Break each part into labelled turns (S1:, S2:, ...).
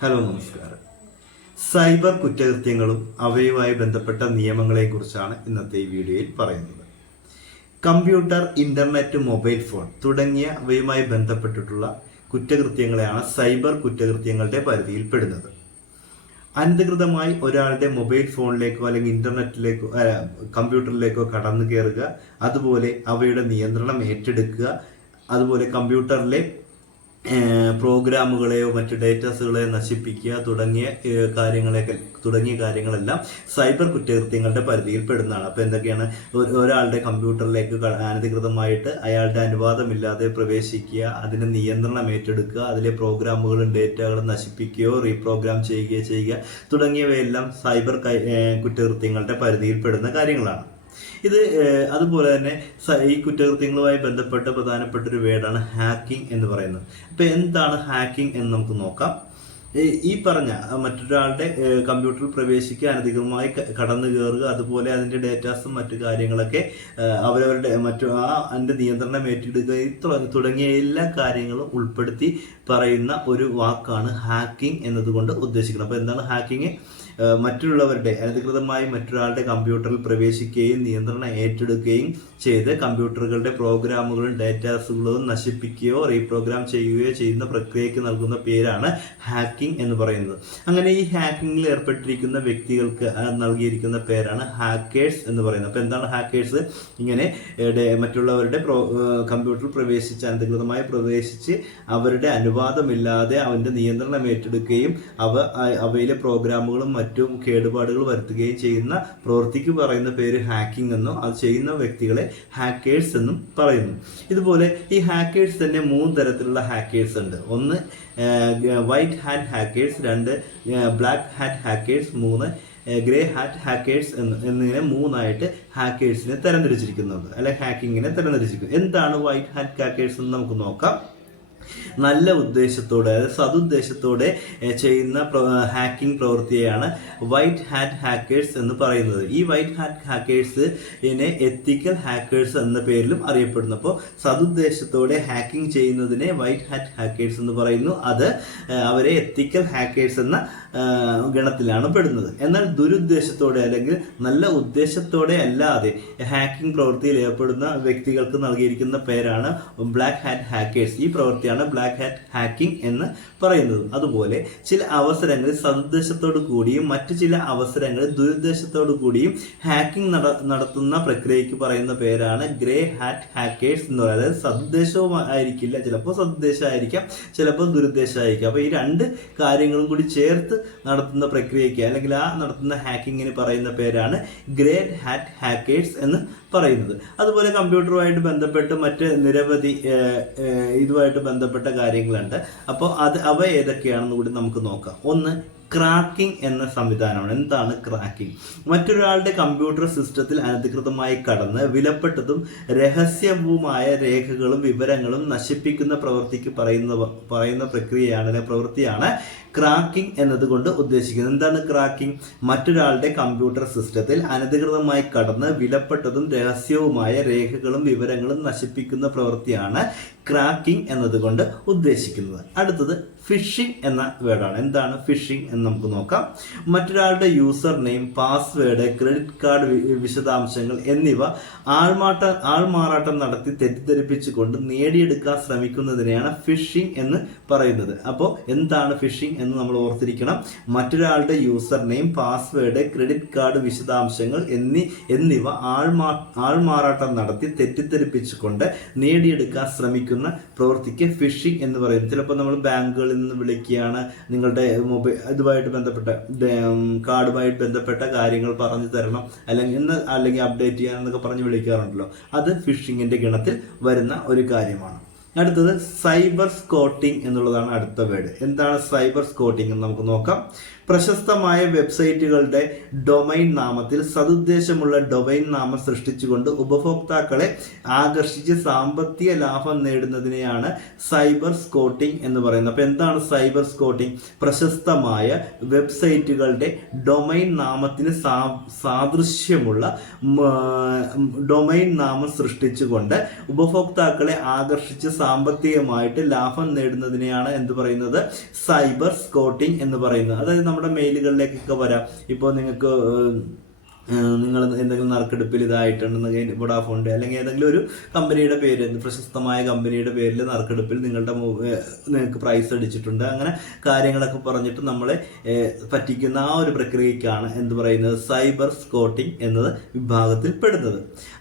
S1: Hello നമസ്കാരം. Cyber കുറ്റകൃത്യങ്ങളും അവയുമായി ബന്ധപ്പെട്ട നിയമങ്ങളെക്കുറിച്ചാണ് ഇന്നത്തെ വീഡിയോയിൽ പറയുന്നത്. കമ്പ്യൂട്ടർ ഇന്റർനെറ്റ് മൊബൈൽ ഫോൺ തുടങ്ങിയവയുമായി ബന്ധപ്പെട്ടിട്ടുള്ള കുറ്റകൃത്യങ്ങളെയാണ് സൈബർ കുറ്റകൃത്യങ്ങളുടെ പരിധിയിൽപ്പെടുന്നത്. അനധികൃതമായി ഒരാളുടെ മൊബൈൽ ഫോണിലേക്കോ അല്ലെങ്കിൽ ഇന്റർനെറ്റിലേക്കോ കമ്പ്യൂട്ടറിലേക്കോ കടന്നു കയറുക അതുപോലെ അവയുടെ നിയന്ത്രണം ഏറ്റെടുക്കുക അതുപോലെ കമ്പ്യൂട്ടറിലെ പ്രോഗ്രാമുകളെയോ മറ്റ് ഡേറ്റാസുകളെയോ നശിപ്പിക്കുക തുടങ്ങിയ കാര്യങ്ങളെ തുടങ്ങിയ കാര്യങ്ങളെല്ലാം സൈബർ കുറ്റകൃത്യങ്ങളുടെ പരിധിയിൽ പെടുന്നതാണ് അപ്പോൾ എന്തൊക്കെയാണ് ഒരാളുടെ കമ്പ്യൂട്ടറിലേക്ക് അനധികൃതമായിട്ട് അയാളുടെ അനുവാദമില്ലാതെ പ്രവേശിക്കുക അതിന് നിയന്ത്രണം ഏറ്റെടുക്കുക അതിലെ പ്രോഗ്രാമുകളും ഡേറ്റകളും നശിപ്പിക്കുകയോ റീപ്രോഗ്രാം ചെയ്യുകയോ ചെയ്യുക തുടങ്ങിയവയെല്ലാം സൈബർ കുറ്റകൃത്യങ്ങളുടെ പരിധിയിൽപ്പെടുന്ന കാര്യങ്ങളാണ്. ഇത് അതുപോലെ തന്നെ ഈ കുറ്റകൃത്യങ്ങളുമായി ബന്ധപ്പെട്ട പ്രധാനപ്പെട്ട ഒരു വേർഡാണ് ഹാക്കിംഗ് എന്ന് പറയുന്നത്. അപ്പൊ എന്താണ് ഹാക്കിംഗ് എന്ന് നമുക്ക് നോക്കാം. ഈ- പറഞ്ഞ മറ്റൊരാളുടെ കമ്പ്യൂട്ടറിൽ പ്രവേശിക്കുക അനധികമായി കടന്നു കയറുക അതുപോലെ അതിന്റെ ഡേറ്റാസും മറ്റു കാര്യങ്ങളൊക്കെ അവരവരുടെ മറ്റു ആ അതിന്റെ നിയന്ത്രണം ഏറ്റെടുക്കുക ഈ തുടങ്ങിയ എല്ലാ കാര്യങ്ങളും ഉൾപ്പെടുത്തി പറയുന്ന ഒരു വാക്കാണ് ഹാക്കിംഗ് എന്നതുകൊണ്ട് ഉദ്ദേശിക്കുന്നത്. അപ്പോൾ എന്താണ് ഹാക്കിംഗ്? മറ്റുള്ളവരുടെ അനധികൃതമായി മറ്റൊരാളുടെ കമ്പ്യൂട്ടറിൽ പ്രവേശിക്കുകയും നിയന്ത്രണം ഏറ്റെടുക്കുകയും ചെയ്ത് കമ്പ്യൂട്ടറുകളുടെ പ്രോഗ്രാമുകളും ഡേറ്റാസുകളും നശിപ്പിക്കുകയോ റീപ്രോഗ്രാം ചെയ്യുകയോ ചെയ്യുന്ന പ്രക്രിയയ്ക്ക് നൽകുന്ന പേരാണ് ഹാക്കിംഗ് എന്ന് പറയുന്നത്. അങ്ങനെ ഈ ഹാക്കിങ്ങിൽ ഏർപ്പെട്ടിരിക്കുന്ന വ്യക്തികൾക്ക് നൽകിയിരിക്കുന്ന പേരാണ് ഹാക്കേഴ്സ് എന്ന് പറയുന്നത്. അപ്പോൾ എന്താണ് ഹാക്കേഴ്സ്? ഇങ്ങനെ മറ്റുള്ളവരുടെ കമ്പ്യൂട്ടറിൽ പ്രവേശിച്ച് അനധികൃതമായി പ്രവേശിച്ച് അവരുടെ അനുവാദമില്ലാതെ അവന്റെ നിയന്ത്രണം ഏറ്റെടുക്കുകയും അവ അവയിലെ പ്രോഗ്രാമുകളും മറ്റും കേടുപാടുകൾ വരുത്തുകയും ചെയ്യുന്ന പ്രവൃത്തിക്ക് പറയുന്ന പേര് ഹാക്കിംഗ് എന്നും അത് ചെയ്യുന്ന വ്യക്തികളെ ഹാക്കേഴ്സ് എന്നും പറയുന്നു. ഇതുപോലെ ഈ ഹാക്കേഴ്സ് തന്നെ മൂന്ന് തരത്തിലുള്ള ഹാക്കേഴ്സ് ഉണ്ട്. ഒന്ന് വൈറ്റ് ഹാറ്റ് ഹാക്കേഴ്സ് രണ്ട് ബ്ലാക്ക് ഹാറ്റ് ഹാക്കേഴ്സ് മൂന്ന് ഗ്രേ ഹാറ്റ് ഹാക്കേഴ്സ് എന്ന് എന്നിങ്ങനെ മൂന്നായിട്ട് ഹാക്കേഴ്സിനെ തരംതിരിച്ചിരിക്കുന്നുണ്ട്. അല്ലെ ഹാക്കിങ്ങിനെ തരംതിരിച്ചിരിക്കുന്നു. എന്താണ് വൈറ്റ് ഹാറ്റ് ഹാക്കേഴ്സ് എന്ന് നമുക്ക് നോക്കാം. നല്ല ഉദ്ദേശത്തോടെ അതായത് സതുദ്ദേശത്തോടെ ചെയ്യുന്ന ഹാക്കിംഗ് പ്രവൃത്തിയാണ് വൈറ്റ് ഹാറ്റ് ഹാക്കേഴ്സ് എന്ന് പറയുന്നത്. ഈ വൈറ്റ് ഹാറ്റ് ഹാക്കേഴ്സ് ഇതിനെ എത്തിക്കൽ ഹാക്കേഴ്സ് എന്ന പേരിലും അറിയപ്പെടുന്നു. അപ്പോൾ സതുദ്ദേശത്തോടെ ഹാക്കിംഗ് ചെയ്യുന്നതിനെ വൈറ്റ് ഹാറ്റ് ഹാക്കേഴ്സ് എന്ന് പറയുന്നു. അത് അവരെ എത്തിക്കൽ ഹാക്കേഴ്സ് എന്ന ഗണത്തിലാണ് പെടുന്നത്. എന്നാൽ ദുരുദ്ദേശത്തോടെ അല്ലെങ്കിൽ നല്ല ഉദ്ദേശത്തോടെ അല്ലാതെ ഹാക്കിംഗ് പ്രവൃത്തിയിൽ ഏർപ്പെടുന്ന വ്യക്തികൾക്ക് നൽകിയിരിക്കുന്ന പേരാണ് ബ്ലാക്ക് ഹാറ്റ് ഹാക്കേഴ്സ് ഈ പ്രവൃത്തിയാണ് ബ്ലാക്ക് ഹാറ്റ് ഹാക്കിംഗ് എന്ന് പറയുന്നത്. അതുപോലെ ചില അവസരങ്ങളിൽ സദുദ്ദേശത്തോടു കൂടിയും മറ്റു ചില അവസരങ്ങളിൽ ദുരുദ്ദേശത്തോടു കൂടിയും ഹാക്കിംഗ് നടത്തുന്ന പ്രക്രിയയ്ക്ക് പറയുന്ന പേരാണ് ഗ്രേ ഹാറ്റ് ഹാക്കേഴ്സ് എന്ന് പറയുന്നത്. അതായത് സതുദ്ദേശവും ആയിരിക്കില്ല. ചിലപ്പോൾ സദുദ്ദേശമായിരിക്കാം ചിലപ്പോൾ ദുരുദ്ദേശമായിരിക്കാം അപ്പോൾ ഈ രണ്ട് കാര്യങ്ങളും കൂടി ചേർത്ത് നടത്തുന്ന പ്രക്രിയയ്ക്ക് അല്ലെങ്കിൽ ആ നടത്തുന്ന ഹാക്കിങ്ങിന് പറയുന്ന പേരാണ് ഗ്രേ ഹാറ്റ് ഹാക്കേഴ്സ് എന്ന് പറയുന്നത്. അതുപോലെ കമ്പ്യൂട്ടറുമായിട്ട് ബന്ധപ്പെട്ട് മറ്റ് നിരവധി ഇതുമായിട്ട് ബന്ധപ്പെട്ട കാര്യങ്ങളുണ്ട്. അപ്പോൾ അത് അവ ഏതൊക്കെയാണെന്ന് കൂടി നമുക്ക് നോക്കാം. ഒന്ന് ക്രാക്കിംഗ് എന്ന സംവിധാനമാണ്. എന്താണ് ക്രാക്കിംഗ് മറ്റൊരാളുടെ കമ്പ്യൂട്ടർ സിസ്റ്റത്തിൽ അനധികൃതമായി കടന്ന് വിലപ്പെട്ടതും രഹസ്യവുമായ രേഖകളും വിവരങ്ങളും നശിപ്പിക്കുന്ന പ്രവൃത്തിക്ക് പറയുന്ന പറയുന്ന പ്രക്രിയയാണ് അല്ലെങ്കിൽ പ്രവൃത്തിയാണ് ക്രാക്കിംഗ് എന്നതുകൊണ്ട് ഉദ്ദേശിക്കുന്നത്. എന്താണ് ക്രാക്കിംഗ് മറ്റൊരാളുടെ കമ്പ്യൂട്ടർ സിസ്റ്റത്തിൽ അനധികൃതമായി കടന്ന് വിലപ്പെട്ടതും രഹസ്യവുമായ രേഖകളും വിവരങ്ങളും നശിപ്പിക്കുന്ന പ്രവൃത്തിയാണ് ക്രാക്കിംഗ് എന്നതുകൊണ്ട് ഉദ്ദേശിക്കുന്നത്. അടുത്തത് ഫിഷിംഗ് എന്ന വേർഡാണ്. എന്താണ് ഫിഷിംഗ് എന്ന് നമുക്ക് നോക്കാം. മറ്റൊരാളുടെ user name password credit card വിശദാംശങ്ങൾ എന്നിവ ആൾമാട്ട ആൾമാറാട്ടം നടത്തി തെറ്റിദ്ധരിപ്പിച്ചുകൊണ്ട് നേടിയെടുക്കാൻ ശ്രമിക്കുന്നതിനെയാണ് ഫിഷിംഗ് എന്ന് പറയുന്നത്. അപ്പോൾ എന്താണ് ഫിഷിംഗ് എന്ന് നമ്മൾ ഓർത്തിരിക്കണം. മറ്റൊരാളുടെ user name password credit card വിശദാംശങ്ങൾ എന്നീ എന്നിവ ആൾമാ ആൾമാറാട്ടം നടത്തി തെറ്റിദ്ധരിപ്പിച്ചുകൊണ്ട് നേടിയെടുക്കാൻ ശ്രമിക്കുന്ന പ്രവൃത്തിക്ക് ഫിഷിംഗ് എന്ന് പറയും. ചിലപ്പോൾ നമ്മൾ ബാങ്കുകളിൽ നിന്ന് വിളിക്കുകയാണ് നിങ്ങളുടെ മൊബൈൽ ഇതുമായിട്ട് ബന്ധപ്പെട്ട കാർഡുമായിട്ട് ബന്ധപ്പെട്ട കാര്യങ്ങൾ പറഞ്ഞു തരണം അല്ലെങ്കിൽ ഇന്ന് അല്ലെങ്കിൽ അപ്ഡേറ്റ് ചെയ്യാൻ എന്നൊക്കെ പറഞ്ഞ് വിളിക്കാറുണ്ടല്ലോ. അത് ഫിഷിങ്ങിന്റെ ഗണത്തിൽ വരുന്ന ഒരു കാര്യമാണ്. അടുത്തത് സൈബർ സ്കോട്ടിംഗ് എന്നുള്ളതാണ് അടുത്ത വേർഡ്. എന്താണ് സൈബർ സ്കോട്ടിംഗ് എന്ന് നമുക്ക് നോക്കാം. പ്രശസ്തമായ വെബ്സൈറ്റുകളുടെ ഡൊമൈൻ നാമത്തിൽ സതുദ്ദേശമുള്ള ഡൊമൈൻ നാമം സൃഷ്ടിച്ചുകൊണ്ട് ഉപഭോക്താക്കളെ ആകർഷിച്ച് സാമ്പത്തിക ലാഭം നേടുന്നതിനെയാണ് സൈബർ സ്കോട്ടിംഗ് എന്ന് പറയുന്നത്. അപ്പോൾ എന്താണ് സൈബർ സ്കോട്ടിംഗ്? പ്രശസ്തമായ വെബ്സൈറ്റുകളുടെ ഡൊമൈൻ നാമത്തിന് സാദൃശ്യമുള്ള ഡൊമൈൻ നാമം സൃഷ്ടിച്ചുകൊണ്ട് ഉപഭോക്താക്കളെ ആകർഷിച്ച് സാമ്പത്തികമായിട്ട് ലാഭം നേടുന്നതിനെയാണ് എന്ത് പറയുന്നത്? സൈബർ സ്കോട്ടിംഗ് എന്ന് പറയുന്നത്. അതായത് നമ്മുടെ മെയിലുകളിലേക്കൊക്കെ വരാം. ഇപ്പോൾ നിങ്ങൾക്ക് നിങ്ങൾ എന്തെങ്കിലും നറുക്കെടുപ്പിൽ ഇതായിട്ടുണ്ടെന്ന് വൊഡാഫോണിന്റെ അല്ലെങ്കിൽ ഏതെങ്കിലും ഒരു കമ്പനിയുടെ പേര് പ്രശസ്തമായ കമ്പനിയുടെ പേരിൽ നറുക്കെടുപ്പിൽ നിങ്ങളുടെ നിങ്ങൾക്ക് പ്രൈസ് അടിച്ചിട്ടുണ്ട്. അങ്ങനെ കാര്യങ്ങളൊക്കെ പറഞ്ഞിട്ട് നമ്മളെ പറ്റിക്കുന്ന ആ ഒരു പ്രക്രിയക്കാണ് എന്ത് പറയുന്നത്? സൈബർ സ്കോട്ടിംഗ് എന്നത് വിഭാഗത്തിൽ പെടുന്നത്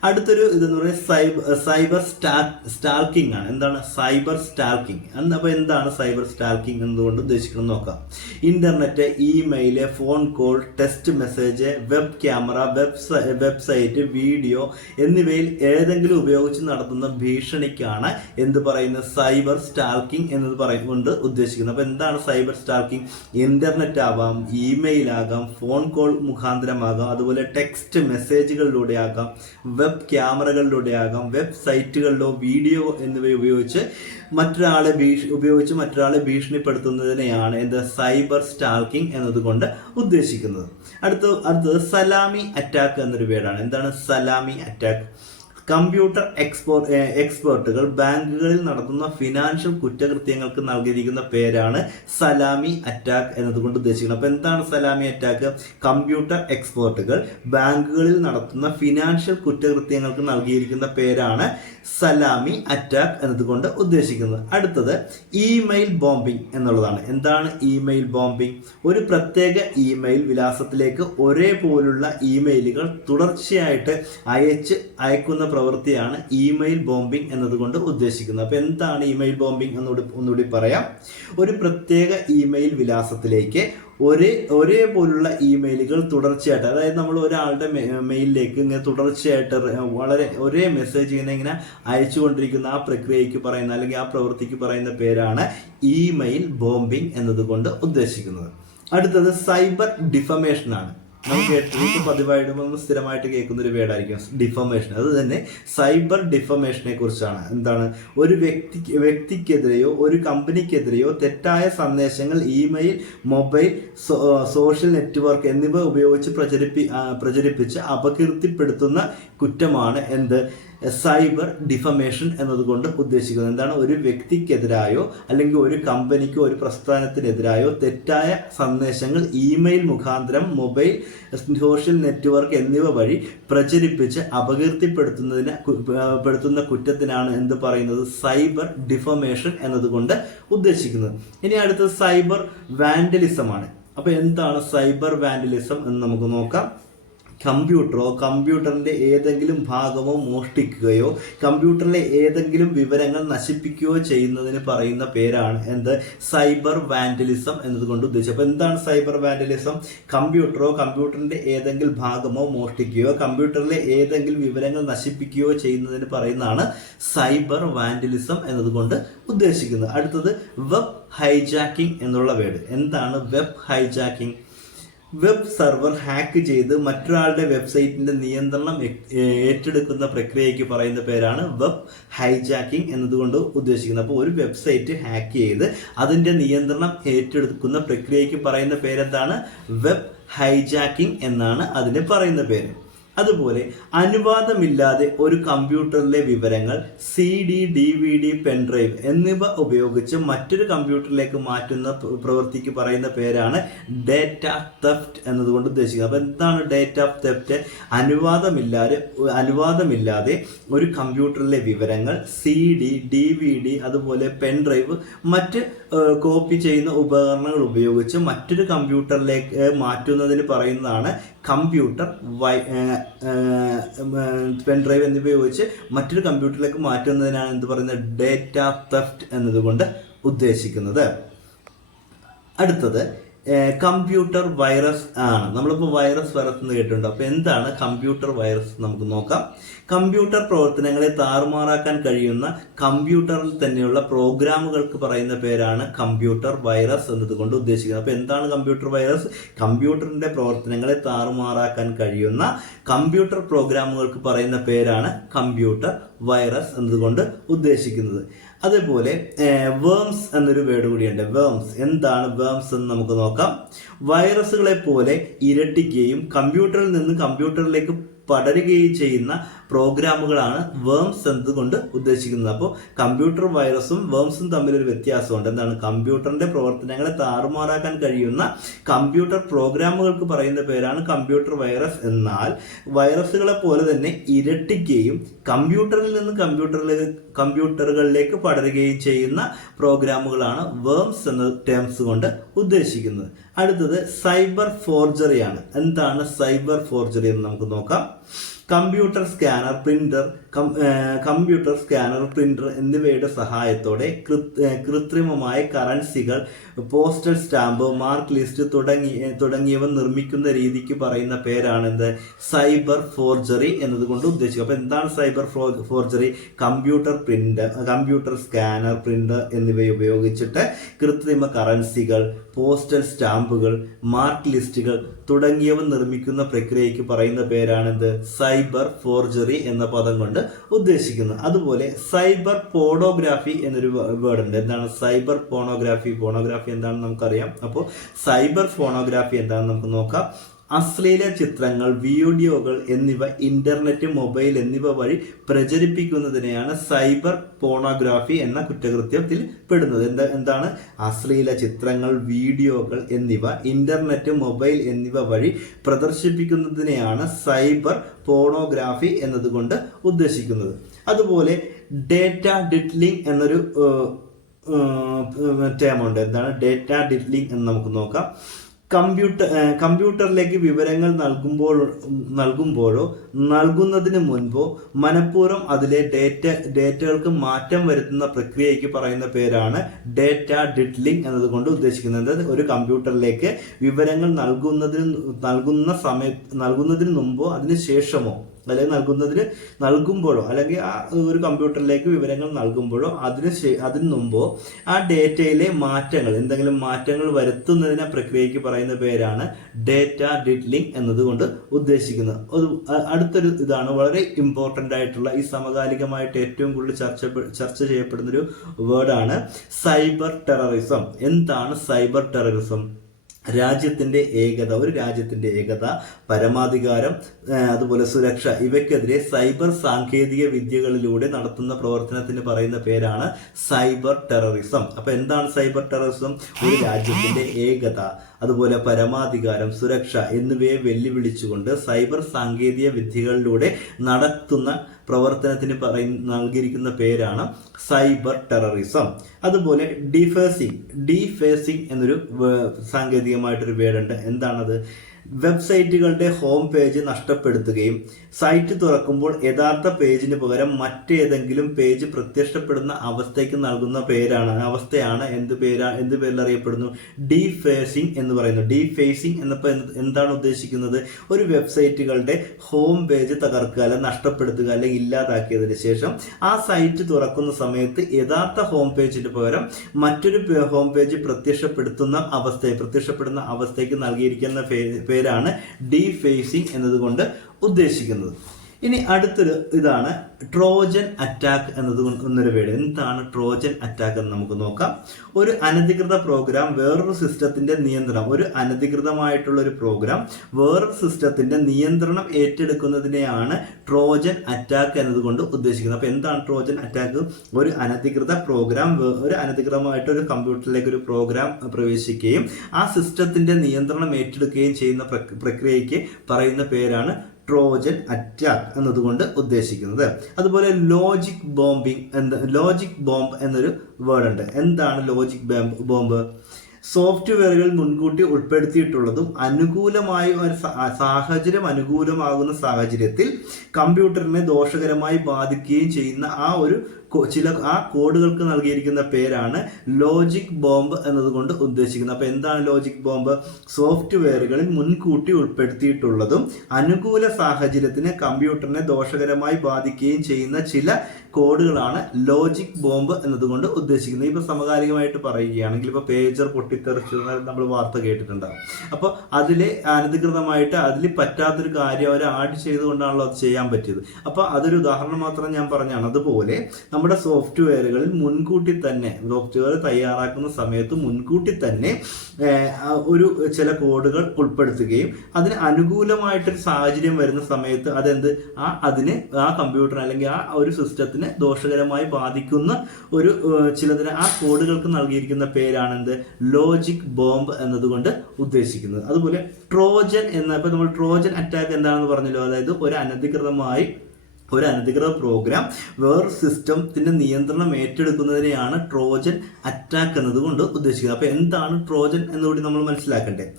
S1: അടുത്തൊരു ഇതെന്ന് പറയുന്നത് സൈബർ സൈബർ സ്റ്റാ സ്റ്റാൾക്കിംഗ് ആണ്. എന്താണ്? സൈബർ സ്റ്റാൾക്കിംഗ് അപ്പോൾ എന്താണ് സൈബർ സ്റ്റാൾക്കിംഗ് എന്നതുകൊണ്ട് ഉദ്ദേശിക്കണം നോക്കാം. Internet email phone call text message web camera website website video എന്നിവയിൽ ഏതെങ്കിലും ഉപയോഗിച്ച് നടത്തുന്ന ഭീഷണിക്കാണ് എന്ത് പറയുന്ന സൈബർ സ്റ്റാർക്കിംഗ് എന്നത് പറയുന്നത് ഉദ്ദേശിക്കുന്നത്. അപ്പോൾ എന്താണ് സൈബർ സ്റ്റാർക്കിംഗ്? ഇന്റർനെറ്റ് ആവാം ഇമെയിൽ ആകാം ഫോൺ കോൾ മുഖാന്തരമാകാം അതുപോലെ ടെക്സ്റ്റ് മെസ്സേജുകളിലൂടെ ആകാം വെബ് ക്യാമറകളിലൂടെ ആകാം വെബ്സൈറ്റുകളിലോ വീഡിയോ എന്നിവ ഉപയോഗിച്ച് മറ്റൊരാളെ ഭീഷണി ഉപയോഗിച്ച് മറ്റൊരാളെ ഭീഷണിപ്പെടുത്തുന്നതിനെയാണ് എന്ത്? സൈബർ സ്റ്റാൾക്കിംഗ് എന്നതുകൊണ്ട് ഉദ്ദേശിക്കുന്നത്. അടുത്ത അടുത്തത് സലാമി അറ്റാക്ക് എന്നൊരു പേരാണ്. എന്താണ് സലാമി അറ്റാക്ക്? കമ്പ്യൂട്ടർ എക്സ്പോ എക്സ്പേർട്ടുകൾ ബാങ്കുകളിൽ നടത്തുന്ന ഫിനാൻഷ്യൽ കുറ്റകൃത്യങ്ങൾക്ക് നൽകിയിരിക്കുന്ന പേരാണ് സലാമി അറ്റാക്ക് എന്നതുകൊണ്ട് ഉദ്ദേശിക്കുന്നത്. അപ്പോൾ എന്താണ് സലാമി അറ്റാക്ക്? കമ്പ്യൂട്ടർ എക്സ്പേർട്ടുകൾ ബാങ്കുകളിൽ നടത്തുന്ന ഫിനാൻഷ്യൽ കുറ്റകൃത്യങ്ങൾക്ക് നൽകിയിരിക്കുന്ന പേരാണ് സലാമി അറ്റാക്ക് എന്നതുകൊണ്ട് ഉദ്ദേശിക്കുന്നത്. അടുത്തത് ഇമെയിൽ ബോംബിംഗ് എന്നുള്ളതാണ്. എന്താണ് ഇമെയിൽ ബോംബിംഗ്? ഒരു പ്രത്യേക ഇമെയിൽ വിലാസത്തിലേക്ക് ഒരേപോലുള്ള ഇമെയിലുകൾ തുടർച്ചയായിട്ട് അയച്ച് അയക്കുന്ന പ്രവൃത്തിയാണ് ഇമെയിൽ ബോംബിംഗ് എന്നതുകൊണ്ട് ഉദ്ദേശിക്കുന്നത്. അപ്പോൾ എന്താണ് ഇമെയിൽ ബോംബിംഗ് എന്നോട് ഒന്നുകൂടി പറയാം. ഒരു പ്രത്യേക ഇമെയിൽ വിലാസത്തിലേക്ക് ഒരേ ഒരേപോലുള്ള ഇമെയിലുകൾ തുടർച്ചയായിട്ട് അതായത് നമ്മൾ ഒരാളുടെ മെയിലിലേക്ക് ഇങ്ങനെ തുടർച്ചയായിട്ട് വളരെ ഒരേ മെസ്സേജ് ഇങ്ങനെ ഇങ്ങനെ അയച്ചുകൊണ്ടിരിക്കുന്ന ആ പ്രക്രിയയ്ക്ക് പറയുന്ന അല്ലെങ്കിൽ ആ പ്രവൃത്തിക്ക് പറയുന്ന പേരാണ് ഇമെയിൽ ബോംബിംഗ് എന്നതുകൊണ്ട് ഉദ്ദേശിക്കുന്നത്. അടുത്തത് സൈബർ ഡിഫമേഷൻ ആണ് നമുക്ക് ഏറ്റവും പതിവായിട്ട് നമ്മൾ സ്ഥിരമായിട്ട് കേൾക്കുന്ന ഒരു വേർഡായിരിക്കും ഡിഫമേഷൻ അത് തന്നെ സൈബർ ഡിഫമേഷനെ കുറിച്ചാണ്. എന്താണ്? ഒരു വ്യക്തി വ്യക്തിക്കെതിരെയോ ഒരു കമ്പനിക്കെതിരെയോ തെറ്റായ സന്ദേശങ്ങൾ ഇമെയിൽ മൊബൈൽ സോഷ്യൽ നെറ്റ്വർക്ക് എന്നിവ ഉപയോഗിച്ച് പ്രചരിപ്പി പ്രചരിപ്പിച്ച് അപകീർത്തിപ്പെടുത്തുന്ന കുറ്റമാണ് എന്ത്? സൈബർ ഡിഫമേഷൻ എന്നതുകൊണ്ട് ഉദ്ദേശിക്കുന്നത്. എന്താണ്? ഒരു വ്യക്തിക്കെതിരായോ അല്ലെങ്കിൽ ഒരു കമ്പനിക്കോ ഒരു പ്രസ്ഥാനത്തിനെതിരായോ തെറ്റായ സന്ദേശങ്ങൾ ഇമെയിൽ മുഖാന്തരം മൊബൈൽ സോഷ്യൽ നെറ്റ്വർക്ക് എന്നിവ വഴി പ്രചരിപ്പിച്ച് അപകീർത്തിപ്പെടുത്തുന്നതിന് പെടുത്തുന്ന കുറ്റത്തിനാണ് എന്ത് പറയുന്നത്? സൈബർ ഡിഫമേഷൻ എന്നതുകൊണ്ട് ഉദ്ദേശിക്കുന്നത്. ഇനി അടുത്തത് സൈബർ വാൻഡലിസമാണ്. അപ്പൊ എന്താണ് സൈബർ വാൻഡലിസം എന്ന് നമുക്ക് നോക്കാം. കമ്പ്യൂട്ടറോ കമ്പ്യൂട്ടറിന്റെ ഏതെങ്കിലും ഭാഗമോ മോഷ്ടിക്കുകയോ കമ്പ്യൂട്ടറിലെ ഏതെങ്കിലും വിവരങ്ങൾ നശിപ്പിക്കുകയോ ചെയ്യുന്നതിന് പറയുന്ന പേരാണ് എന്ത്? സൈബർ വാൻഡലിസം എന്നതുകൊണ്ട് ഉദ്ദേശിച്ചത്. അപ്പോൾ എന്താണ് സൈബർ വാൻഡലിസം? കമ്പ്യൂട്ടറോ കമ്പ്യൂട്ടറിന്റെ ഏതെങ്കിലും ഭാഗമോ മോഷ്ടിക്കുകയോ കമ്പ്യൂട്ടറിലെ ഏതെങ്കിലും വിവരങ്ങൾ നശിപ്പിക്കുകയോ ചെയ്യുന്നതിന് പറയുന്നതാണ് സൈബർ വാൻഡലിസം എന്നതുകൊണ്ട് ഉദ്ദേശിക്കുന്നത്. അടുത്തത് വെബ് ഹൈജാക്കിംഗ് എന്നുള്ള വേർഡ്. എന്താണ് web hijacking? Web server hack ചെയ്ത് മറ്റൊരാളുടെ വെബ്സൈറ്റിന്റെ നിയന്ത്രണം ഏറ്റെടുക്കുന്ന പ്രക്രിയയ്ക്ക് പറയുന്ന പേരാണ് വെബ് ഹൈജാക്കിംഗ് എന്നതുകൊണ്ട് ഉദ്ദേശിക്കുന്നത്. അപ്പോൾ ഒരു വെബ്സൈറ്റ് ഹാക്ക് ചെയ്ത് അതിന്റെ നിയന്ത്രണം ഏറ്റെടുക്കുന്ന പ്രക്രിയയ്ക്ക് പറയുന്ന പേരെന്താണ്? വെബ് ഹൈജാക്കിംഗ് എന്നാണ് അതിന് പറയുന്ന പേര്. അതുപോലെ അനുവാദമില്ലാതെ ഒരു കമ്പ്യൂട്ടറിലെ വിവരങ്ങൾ C D D V D pen drive എന്നിവ ഉപയോഗിച്ച് മറ്റൊരു കമ്പ്യൂട്ടറിലേക്ക് മാറ്റുന്ന പ്രവൃത്തിക്ക് പറയുന്ന പേരാണ് ഡേറ്റ തെഫ്റ്റ് എന്നതുകൊണ്ട് ഉദ്ദേശിക്കുന്നത്. അപ്പോൾ എന്താണ് ഡേറ്റ തെഫ്റ്റ് അനുവാദമില്ലാതെ അനുവാദമില്ലാതെ ഒരു കമ്പ്യൂട്ടറിലെ വിവരങ്ങൾ C D D V D അതുപോലെ പെൻഡ്രൈവ് മറ്റ് കോപ്പി ചെയ്യുന്ന ഉപകരണങ്ങൾ ഉപയോഗിച്ച് മറ്റൊരു കമ്പ്യൂട്ടറിലേക്ക് മാറ്റുന്നതിന് പറയുന്നതാണ് കമ്പ്യൂട്ടർ വൈ പെൻ ഡ്രൈവ് എന്നിവ ഉപയോഗിച്ച് മറ്റൊരു കമ്പ്യൂട്ടറിലേക്ക് മാറ്റുന്നതിനാണ് എന്ത് പറയുന്നത്? ഡേറ്റ തെഫ്റ്റ് എന്നതുകൊണ്ട് ഉദ്ദേശിക്കുന്നത്. അടുത്തത് കമ്പ്യൂട്ടർ വൈറസ് ആണ്. നമ്മളിപ്പോൾ വൈറസ് എന്ന് കേട്ടിട്ടുണ്ട്. അപ്പോൾ എന്താണ് കമ്പ്യൂട്ടർ വൈറസ് നമുക്ക് നോക്കാം. കമ്പ്യൂട്ടർ പ്രവർത്തനങ്ങളെ താറുമാറാക്കാൻ കഴിയുന്ന കമ്പ്യൂട്ടറിൽ തന്നെയുള്ള പ്രോഗ്രാമുകൾക്ക് പറയുന്ന പേരാണ് കമ്പ്യൂട്ടർ വൈറസ് എന്നതുകൊണ്ട് ഉദ്ദേശിക്കുന്നത്. അപ്പോൾ എന്താണ് കമ്പ്യൂട്ടർ വൈറസ്? കമ്പ്യൂട്ടറിന്റെ പ്രവർത്തനങ്ങളെ താറുമാറാക്കാൻ കഴിയുന്ന കമ്പ്യൂട്ടർ പ്രോഗ്രാമുകൾക്ക് പറയുന്ന പേരാണ് കമ്പ്യൂട്ടർ വൈറസ് എന്നതുകൊണ്ട് ഉദ്ദേശിക്കുന്നത്. അതേപോലെ വേംസ് എന്നൊരു വേർഡ് കൂടിയുണ്ട്. വേംസ് എന്താണ് വേംസ് എന്ന് നമുക്ക് നോക്കാം. വൈറസുകളെ പോലെ ഇരട്ടിക്കുകയും കമ്പ്യൂട്ടറിൽ നിന്ന് കമ്പ്യൂട്ടറിലേക്ക് പടരുകയും ചെയ്യുന്ന പ്രോഗ്രാമുകളാണ് വേംസ് എന്നതുകൊണ്ട് ഉദ്ദേശിക്കുന്നത്. അപ്പോൾ കമ്പ്യൂട്ടർ വൈറസും വേംസും തമ്മിലൊരു വ്യത്യാസമുണ്ട്. എന്താണ്? കമ്പ്യൂട്ടറിന്റെ പ്രവർത്തനങ്ങളെ താറുമാറാക്കാൻ കഴിയുന്ന കമ്പ്യൂട്ടർ പ്രോഗ്രാമുകൾക്ക് പറയുന്ന പേരാണ് കമ്പ്യൂട്ടർ വൈറസ് എന്നാൽ വൈറസുകളെ പോലെ തന്നെ ഇരട്ടിക്കുകയും കമ്പ്യൂട്ടറിൽ നിന്ന് കമ്പ്യൂട്ടറിലേക്ക് കമ്പ്യൂട്ടറുകളിലേക്ക് പടരുകയും ചെയ്യുന്ന പ്രോഗ്രാമുകളാണ് വേംസ് എന്ന ടേംസ് കൊണ്ട് ഉദ്ദേശിക്കുന്നത്. അടുത്തത് സൈബർ ഫോർജറിയാണ് എന്താണ് സൈബർ ഫോർജറി എന്ന് നമുക്ക് നോക്കാം. Computer scanner printer computer scanner printer എന്നിവയുടെ സഹായത്തോടെ കൃത്- കൃത്രിമമായ കറൻസികൾ പോസ്റ്റൽ സ്റ്റാമ്പ് മാർക്ക് ലിസ്റ്റ് തുടങ്ങി തുടങ്ങിയവ നിർമ്മിക്കുന്ന രീതിക്ക് പറയുന്ന പേരാണ് എന്ത് സൈബർ ഫോർജറി എന്നതുകൊണ്ട് ഉദ്ദേശിക്കുക. അപ്പൊ എന്താണ് cyber forgery? Computer printer computer scanner printer എന്നിവ ഉപയോഗിച്ചിട്ട് കൃത്രിമ കറൻസികൾ പോസ്റ്റൽ സ്റ്റാമ്പുകൾ മാർക്ക് ലിസ്റ്റുകൾ തുടങ്ങിയവ നിർമ്മിക്കുന്ന പ്രക്രിയയ്ക്ക് പറയുന്ന പേരാണെന്ത്? സൈബർ ഫോർജറി എന്ന പദം കൊണ്ട് ഉദ്ദേശിക്കുന്നത് അതുപോലെ സൈബർ പോണോഗ്രാഫി എന്നൊരു വേർഡ് ഉണ്ട് എന്താണ് സൈബർ പോണോഗ്രാഫി? പോണോഗ്രാഫി എന്താണെന്ന് നമുക്കറിയാം. അപ്പോൾ സൈബർ ഫോണോഗ്രാഫി എന്താണെന്ന് നമുക്ക് നോക്കാം. അശ്ലീല ചിത്രങ്ങൾ വീഡിയോകൾ എന്നിവ ഇന്റർനെറ്റ് മൊബൈൽ എന്നിവ വഴി പ്രചരിപ്പിക്കുന്നതിനെയാണ് സൈബർ പോണോഗ്രാഫി എന്ന കുറ്റകൃത്യത്തിൽ പെടുന്നത്. എന്താ എന്താണ്? അശ്ലീല ചിത്രങ്ങൾ വീഡിയോകൾ എന്നിവ ഇന്റർനെറ്റ് മൊബൈൽ എന്നിവ വഴി പ്രദർശിപ്പിക്കുന്നതിനെയാണ് സൈബർ പോണോഗ്രാഫി എന്നതുകൊണ്ട് ഉദ്ദേശിക്കുന്നത്. അതുപോലെ ഡേറ്റ ഡിറ്റ്ലിംഗ് എന്നൊരു ടേമുണ്ട്. എന്താണ്? ഡേറ്റ ഡിറ്റ്ലിംഗ് എന്ന് നമുക്ക് നോക്കാം. കമ്പ്യൂട്ടർ കമ്പ്യൂട്ടറിലേക്ക് വിവരങ്ങൾ നൽകുമ്പോൾ നൽകുമ്പോഴോ നൽകുന്നതിന് മുൻപോ മനഃപൂർവം അതിലെ ഡേറ്റ ഡേറ്റകൾക്ക് മാറ്റം വരുത്തുന്ന പ്രക്രിയയ്ക്ക് പറയുന്ന പേരാണ് ഡേറ്റ ഡിഡ്ലിംഗ് എന്നതുകൊണ്ട് ഉദ്ദേശിക്കുന്നത്. ഒരു കമ്പ്യൂട്ടറിലേക്ക് വിവരങ്ങൾ നൽകുന്നതിന് നൽകുന്ന സമയ നൽകുന്നതിന് മുമ്പോ അതിന് ശേഷമോ അല്ലെങ്കിൽ നൽകുന്നതിന് നൽകുമ്പോഴോ അല്ലെങ്കിൽ ആ ഒരു കമ്പ്യൂട്ടറിലേക്ക് വിവരങ്ങൾ നൽകുമ്പോഴോ അതിന് അതിന് മുമ്പോ ആ ഡേറ്റയിലെ മാറ്റങ്ങൾ എന്തെങ്കിലും മാറ്റങ്ങൾ വരുത്തുന്നതിനെ പ്രക്രിയയ്ക്ക് പറയുന്ന പേരാണ് ഡേറ്റ ഡിഡ്ലിംഗ് എന്നതുകൊണ്ട് ഉദ്ദേശിക്കുന്നത്. ഒരു അടുത്തൊരു ഇതാണ് വളരെ ഇമ്പോർട്ടന്റ് ആയിട്ടുള്ള ഈ സമകാലികമായിട്ട് ഏറ്റവും കൂടുതൽ ചർച്ച ചർച്ച ചെയ്യപ്പെടുന്ന ഒരു വേർഡാണ് സൈബർ ടെററിസം. എന്താണ് സൈബർ ടെററിസം? രാജ്യത്തിന്റെ ഏകത ഒരു രാജ്യത്തിന്റെ ഏകത പരമാധികാരം അതുപോലെ സുരക്ഷ ഇവയ്ക്കെതിരെ സൈബർ സാങ്കേതിക വിദ്യകളിലൂടെ നടത്തുന്ന പ്രവർത്തനത്തിന് പറയുന്ന പേരാണ് സൈബർ ടെററിസം. അപ്പോൾ എന്താണ് സൈബർ ടെററിസം? ഒരു രാജ്യത്തിന്റെ ഏകത അതുപോലെ പരമാധികാരം സുരക്ഷ എന്നിവയെ വെല്ലുവിളിച്ചുകൊണ്ട് സൈബർ സാങ്കേതിക വിദ്യകളിലൂടെ നടത്തുന്ന പ്രവർത്തനത്തിന് പറയും നൽകിയിരിക്കുന്ന പേരാണ് സൈബർ ടെററിസം. അതുപോലെ ഡിഫേസിംഗ് ഡിഫേസിംഗ് എന്നൊരു സാങ്കേതികമായിട്ടൊരു വേർഡുണ്ട് എന്താണത്? വെബ്സൈറ്റുകളുടെ ഹോം പേജ് നഷ്ടപ്പെടുത്തുകയും സൈറ്റ് തുറക്കുമ്പോൾ യഥാർത്ഥ പേജിന് പകരം മറ്റേതെങ്കിലും പേജ് പ്രത്യക്ഷപ്പെടുന്ന അവസ്ഥയ്ക്ക് നൽകുന്ന പേരാണ് അവസ്ഥയാണ് എന്ത് പേരാ എന്ത് പേരിൽ അറിയപ്പെടുന്നു ഡീഫേസിംഗ് എന്ന് പറയുന്നു. ഡീഫേസിംഗ് എന്നപ്പോൾ എന്താണ് ഉദ്ദേശിക്കുന്നത്? ഒരു വെബ്സൈറ്റുകളുടെ ഹോം പേജ് തകർക്കുക അല്ലെ നഷ്ടപ്പെടുത്തുക അല്ലെ ഇല്ലാതാക്കിയതിന് ശേഷം ആ സൈറ്റ് തുറക്കുന്ന സമയത്ത് യഥാർത്ഥ ഹോം പേജിന് പകരം മറ്റൊരു ഹോം പേജ് പ്രത്യക്ഷപ്പെടുത്തുന്ന അവസ്ഥയെ പ്രത്യക്ഷപ്പെടുന്ന അവസ്ഥയ്ക്ക് നൽകിയിരിക്കുന്ന പേ- പേരാണ് ഡീഫേസിംഗ് എന്നതുകൊണ്ട് ഉദ്ദേശിക്കുന്നത്. ഇനി അടുത്തൊരു ഇതാണ് ട്രോജൻ അറ്റാക്ക് എന്നത് എന്നൊരു വേർഡ് എന്താണ് ട്രോജൻ അറ്റാക്ക് എന്ന് നമുക്ക് നോക്കാം. ഒരു അനധികൃത പ്രോഗ്രാം വേറൊരു സിസ്റ്റത്തിന്റെ നിയന്ത്രണം. ഒരു അനധികൃതമായിട്ടുള്ള ഒരു പ്രോഗ്രാം വേറൊരു സിസ്റ്റത്തിന്റെ നിയന്ത്രണം ഏറ്റെടുക്കുന്നതിനെയാണ് ട്രോജൻ അറ്റാക്ക് എന്നതുകൊണ്ട് ഉദ്ദേശിക്കുന്നത്. അപ്പൊ എന്താണ് ട്രോജൻ അറ്റാക്ക് ഒരു അനധികൃത പ്രോഗ്രാം ഒരു അനധികൃതമായിട്ട് ഒരു കമ്പ്യൂട്ടറിലേക്ക് ഒരു പ്രോഗ്രാം പ്രവേശിക്കുകയും ആ സിസ്റ്റത്തിന്റെ നിയന്ത്രണം ഏറ്റെടുക്കുകയും ചെയ്യുന്ന പ്രക്രിയക്ക് പറയുന്ന പേരാണ് ട്രോജൻ അറ്റാക്ക് എന്നതുകൊണ്ട് ഉദ്ദേശിക്കുന്നത്. അതുപോലെ ലോജിക് ബോംബിംഗ് എന്ന ലോജിക് ബോംബ് എന്നൊരു വേർഡ് ഉണ്ട്. എന്താണ് ലോജിക് ബോംബ് സോഫ്റ്റ്വെയറുകൾ മുൻകൂട്ടി ഉൾപ്പെടുത്തിയിട്ടുള്ളതും അനുകൂലമായ ഒരു സാഹചര്യം അനുകൂലമാകുന്ന സാഹചര്യത്തിൽ കമ്പ്യൂട്ടറിനെ ദോഷകരമായി ബാധിക്കുകയും ചെയ്യുന്ന ആ ഒരു ചില ആ കോഡുകൾക്ക് നൽകിയിരിക്കുന്ന പേരാണ് ലോജിക് ബോംബ് എന്നതുകൊണ്ട് ഉദ്ദേശിക്കുന്നത്. അപ്പൊ എന്താണ് ലോജിക് ബോംബ്? സോഫ്റ്റ്വെയറുകളിൽ മുൻകൂട്ടി ഉൾപ്പെടുത്തിയിട്ടുള്ളതും അനുകൂല സാഹചര്യത്തിന് കമ്പ്യൂട്ടറിനെ ദോഷകരമായി ബാധിക്കുകയും ചെയ്യുന്ന ചില കോഡുകളാണ് ലോജിക് ബോംബ് എന്നതുകൊണ്ട് ഉദ്ദേശിക്കുന്നത്. ഇപ്പൊ സമകാലികമായിട്ട് പറയുകയാണെങ്കിൽ ഇപ്പൊ പേജർ പൊട്ടിത്തെറിച്ചു നമ്മൾ വാർത്ത കേട്ടിട്ടുണ്ടാവും അപ്പോൾ അതിലെ അനധികൃതമായിട്ട് അതിൽ പറ്റാത്തൊരു കാര്യം അവർ ആഡ് ചെയ്തുകൊണ്ടാണല്ലോ അത് ചെയ്യാൻ പറ്റിയത്. അപ്പോൾ അതൊരു ഉദാഹരണം മാത്രം ഞാൻ പറഞ്ഞാണ്. അതുപോലെ നമ്മുടെ സോഫ്റ്റ്വെയറുകളിൽ മുൻകൂട്ടി തന്നെ സോഫ്റ്റ്വെയർ തയ്യാറാക്കുന്ന സമയത്ത് മുൻകൂട്ടി തന്നെ ഒരു ചില കോഡുകൾ ഉൾപ്പെടുത്തുകയും അതിന് അനുകൂലമായിട്ടൊരു സാഹചര്യം വരുന്ന സമയത്ത് അതെന്ത് ആ അതിന് ആ കമ്പ്യൂട്ടർ അല്ലെങ്കിൽ ആ ഒരു സിസ്റ്റത്തിന് ദോഷകരമായി ബാധിക്കുന്ന ഒരു ചിലതിന് ആ കോഡുകൾക്ക് നൽകിയിരിക്കുന്ന പേരാണെന്ത്? ലോജിക് ബോംബ് എന്നതുകൊണ്ട് ഉദ്ദേശിക്കുന്നത്. അതുപോലെ ട്രോജൻ എന്ന ഇപ്പൊ നമ്മൾ ട്രോജൻ അറ്റാക്ക് എന്താണെന്ന് പറഞ്ഞല്ലോ? അതായത് ഒരു അനധികൃതമായി ഒരു അനധികൃത പ്രോഗ്രാം വേറൊരു സിസ്റ്റത്തിന്റെ നിയന്ത്രണം ഏറ്റെടുക്കുന്നതിനെയാണ് ട്രോജൻ അറ്റാക്ക് എന്നതുകൊണ്ട് ഉദ്ദേശിക്കുന്നത്. അപ്പൊ എന്താണ് ട്രോജൻ എന്നുകൂടി നമ്മൾ മനസ്സിലാക്കണ്ടേ?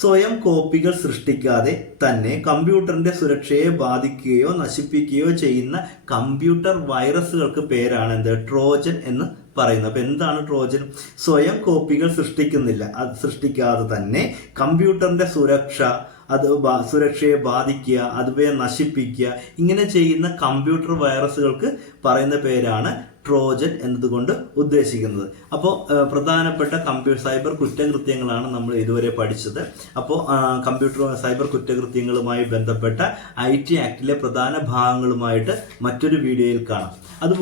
S1: സ്വയം കോപ്പികൾ സൃഷ്ടിക്കാതെ തന്നെ കമ്പ്യൂട്ടറിന്റെ സുരക്ഷയെ ബാധിക്കുകയോ നശിപ്പിക്കുകയോ ചെയ്യുന്ന കമ്പ്യൂട്ടർ വൈറസുകൾക്ക് പേരാണ് എന്ത്? ട്രോജൻ എന്ന് പറയുന്നത്. അപ്പൊ എന്താണ് ട്രോജൻ? സ്വയം കോപ്പികൾ സൃഷ്ടിക്കുന്നില്ല. അത് സൃഷ്ടിക്കാതെ തന്നെ കമ്പ്യൂട്ടറിന്റെ സുരക്ഷ അത് സുരക്ഷയെ ബാധിക്കുക അതുപോലെ നശിപ്പിക്കുക ഇങ്ങനെ ചെയ്യുന്ന കമ്പ്യൂട്ടർ വൈറസുകൾക്ക് പറയുന്ന പേരാണ് ട്രോജൻ എന്നതുകൊണ്ട് ഉദ്ദേശിക്കുന്നത്. അപ്പോൾ പ്രധാനപ്പെട്ട കമ്പ്യൂട്ടർ സൈബർ കുറ്റകൃത്യങ്ങളാണ് നമ്മൾ ഇതുവരെ പഠിച്ചത്. അപ്പോൾ കമ്പ്യൂട്ടർ സൈബർ കുറ്റകൃത്യങ്ങളുമായി ബന്ധപ്പെട്ട ഐ ടി ആക്ടിലെ പ്രധാന ഭാഗങ്ങളുമായിട്ട് മറ്റൊരു വീഡിയോയിൽ കാണാം. അത്